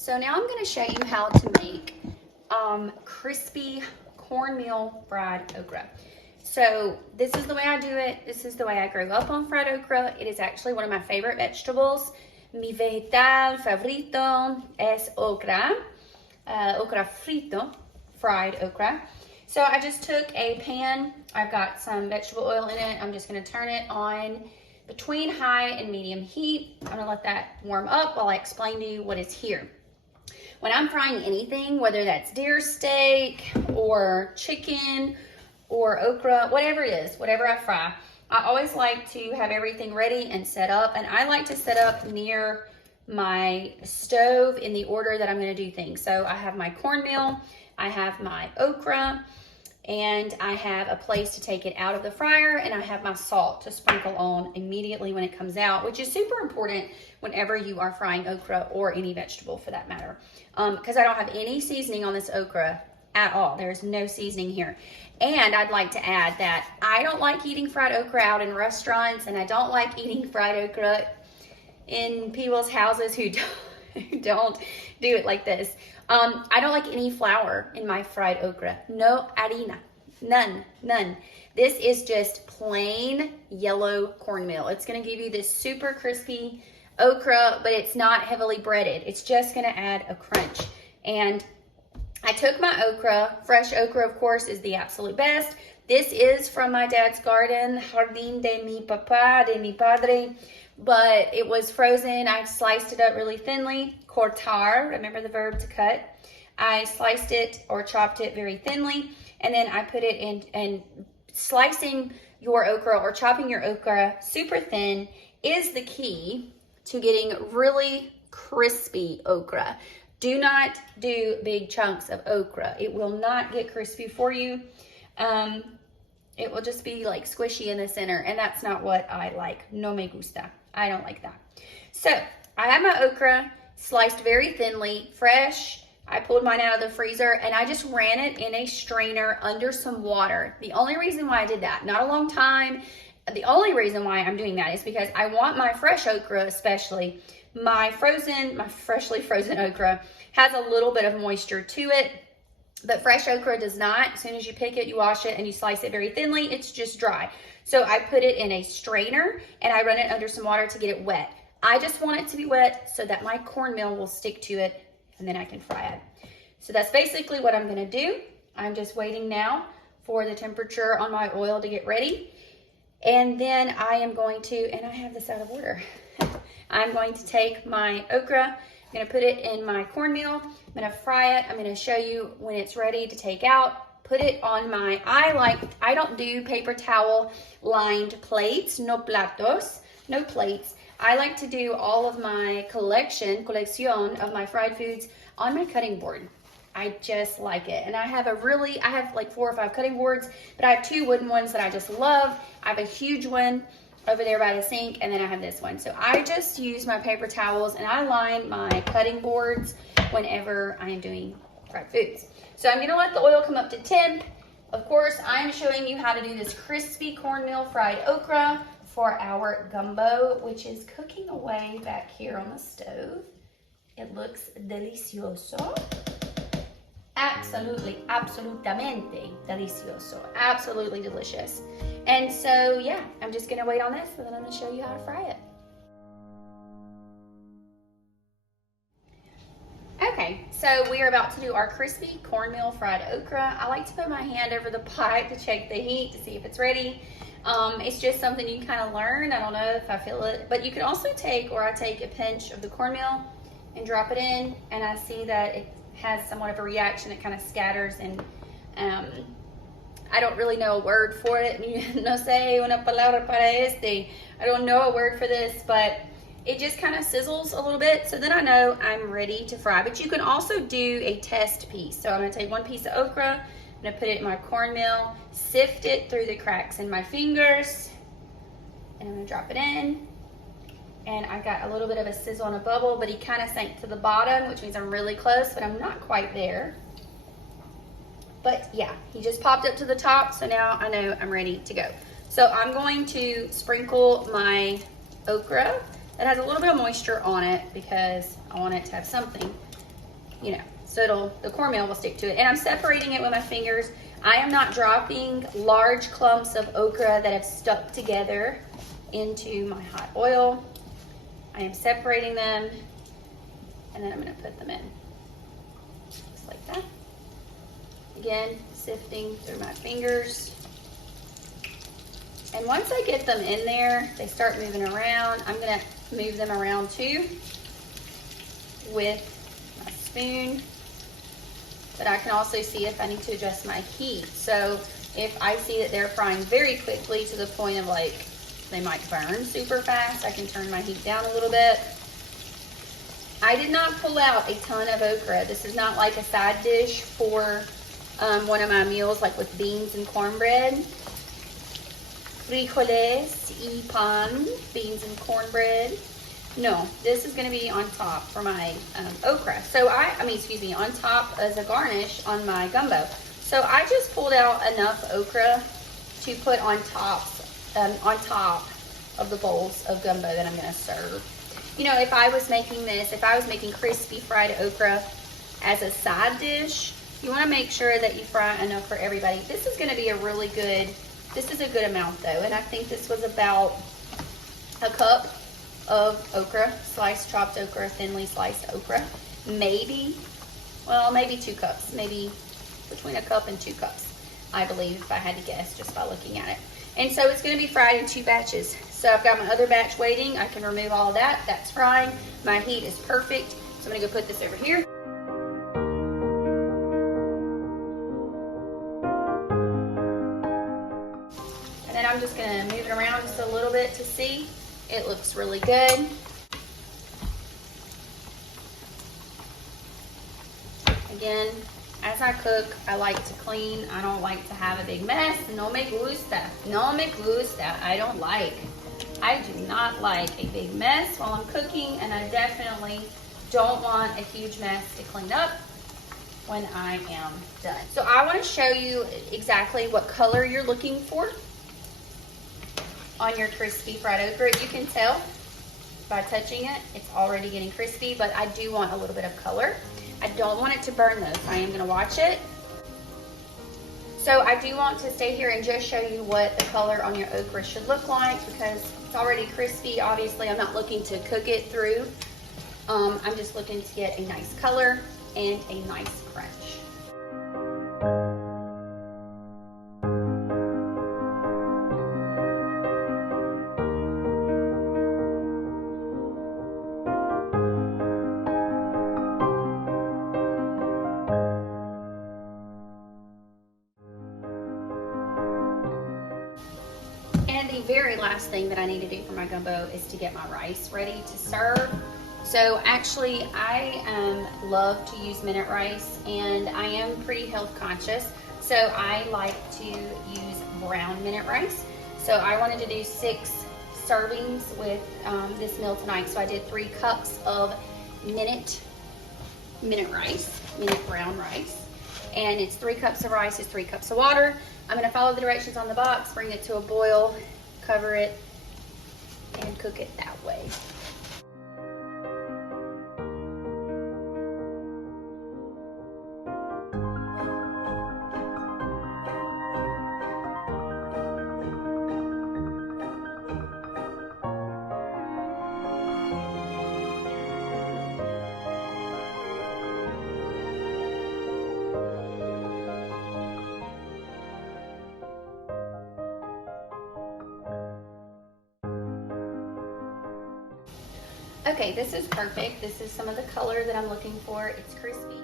So now I'm going to show you how to make crispy cornmeal fried okra. So this is the way I do it. This is the way I grew up on fried okra. It is actually one of my favorite vegetables. Mi vegetal favorito es okra. Okra frito, fried okra. So I just took a pan. I've got some vegetable oil in it. I'm just going to turn it on between high and medium heat. I'm going to let that warm up while I explain to you what is here. When I'm frying anything, whether that's deer steak or chicken or okra, whatever it is, whatever I fry, I always like to have everything ready and set up. And I like to set up near my stove in the order that I'm going to do things. So I have my cornmeal, I have my okra, and I have a place to take it out of the fryer, and I have my salt to sprinkle on immediately when it comes out, which is super important whenever you are frying okra or any vegetable for that matter. Because I don't have any seasoning on this okra at all. There's no seasoning here. And I'd like to add that I don't like eating fried okra out in restaurants, and I don't like eating fried okra in people's houses who don't do it like this. I don't like any flour in my fried okra. No harina. None. This is just plain yellow cornmeal. It's going to give you this super crispy okra, but it's not heavily breaded. It's just going to add a crunch. And I took my okra. Fresh okra, of course, is the absolute best. This is from my dad's garden, Jardín de mi papá, de mi padre. But it was frozen. I sliced it up really thinly. Cortar, remember the verb to cut. I sliced it or chopped it very thinly, and then I put it in. And slicing your okra or chopping your okra super thin is the key to getting really crispy okra. Do not do big chunks of okra. It will not get crispy for you. It will just be like squishy in the center, and that's not what I like. No me gusta. I don't like that. So I have my okra sliced very thinly, fresh. I pulled mine out of the freezer, and I just ran it in a strainer under some water. The only reason why I did that, not a long time, the only reason why I'm doing that is because I want my fresh okra, especially my freshly frozen okra, has a little bit of moisture to it. But fresh okra does not. As soon as you pick it, you wash it, and you slice it very thinly, it's just dry. So I put it in a strainer, and I run it under some water to get it wet. I just want it to be wet so that my cornmeal will stick to it, and then I can fry it. So that's basically what I'm gonna do. I'm just waiting now for the temperature on my oil to get ready. And then I am going to, and I have this out of order. I'm going to take my okra, I'm gonna put it in my cornmeal, I'm gonna fry it, I'm gonna show you when it's ready to take out, put it on my, I don't do paper towel lined plates, no platos, no plates. I like to do all of my colección of my fried foods on my cutting board. I just like it. And I have like 4 or 5 cutting boards, but I have 2 wooden ones that I just love. I have a huge one over there by the sink, and then I have this one. So I just use my paper towels, and I line my cutting boards whenever I am doing fried foods. So I'm gonna let the oil come up to temp. Of course, I'm showing you how to do this crispy cornmeal fried okra for our gumbo, which is cooking away back here on the stove. It looks delicioso. Absolutamente delicioso. Absolutely delicious. And so, yeah, I'm just gonna wait on this, and then I'm gonna show you how to fry it. Okay, so we are about to do our crispy cornmeal fried okra. I like to put my hand over the pot to check the heat to see if it's ready. It's just something you can kind of learn. I don't know if I feel it, but you can also I take a pinch of the cornmeal and drop it in, and I see that it has somewhat of a reaction. It kind of scatters, and I don't really know a word for it. No sé una palabra para este. I don't know a word for this, but it just kind of sizzles a little bit. So then I know I'm ready to fry. But you can also do a test piece. So I'm gonna take 1 piece of okra, I'm gonna put it in my cornmeal, sift it through the cracks in my fingers, and I'm gonna drop it in. And I got a little bit of a sizzle and a bubble, but he kind of sank to the bottom, which means I'm really close, but I'm not quite there. But yeah, he just popped up to the top, so now I know I'm ready to go. So I'm going to sprinkle my okra that has a little bit of moisture on it because I want it to have something you know, so the cornmeal will stick to it. And I'm separating it with my fingers. I am not dropping large clumps of okra that have stuck together into my hot oil. I am separating them, and then I'm gonna put them in, just like that. Again, sifting through my fingers. And once I get them in there, they start moving around. I'm gonna move them around too with my spoon. But I can also see if I need to adjust my heat. So if I see that they're frying very quickly to the point of like, they might burn super fast, I can turn my heat down a little bit. I did not pull out a ton of okra. This is not like a side dish for one of my meals, like with beans and cornbread. Frijoles y pan, beans and cornbread. No, this is gonna be on top for my okra. So on top as a garnish on my gumbo. So I just pulled out enough okra to put on top of the bowls of gumbo that I'm gonna serve. You know, if I was making crispy fried okra as a side dish, you wanna make sure that you fry enough for everybody. This is gonna be this is a good amount though, and I think this was about a cup of okra, chopped okra, thinly sliced okra. Maybe 2 cups, maybe between a cup and 2 cups, I believe, if I had to guess just by looking at it. And so it's gonna be fried in 2 batches. So I've got my other batch waiting. I can remove all of that. That's frying. My heat is perfect. So I'm gonna go put this over here. And then I'm just gonna move it around just a little bit to see. It looks really good. Again, as I cook, I like to clean. I don't like to have a big mess. No me gusta. No me gusta. I do not like a big mess while I'm cooking, and I definitely don't want a huge mess to clean up when I am done. So I want to show you exactly what color you're looking for on your crispy fried okra. You can tell by touching it, it's already getting crispy, but I do want a little bit of color. I don't want it to burn though, so I am gonna watch it. So I do want to stay here and just show you what the color on your okra should look like, because it's already crispy. Obviously, I'm not looking to cook it through. I'm just looking to get a nice color and a nice crunch. And the very last thing that I need to do for my gumbo is to get my rice ready to serve. So actually, I love to use minute rice, and I am pretty health conscious. So I like to use brown minute rice. So I wanted to do 6 servings with this meal tonight. So I did 3 cups of minute brown rice. And it's 3 cups of rice, it's 3 cups of water. I'm gonna follow the directions on the box, bring it to a boil, cover it, and cook it that way. Okay, this is perfect. This is some of the color that I'm looking for. It's crispy.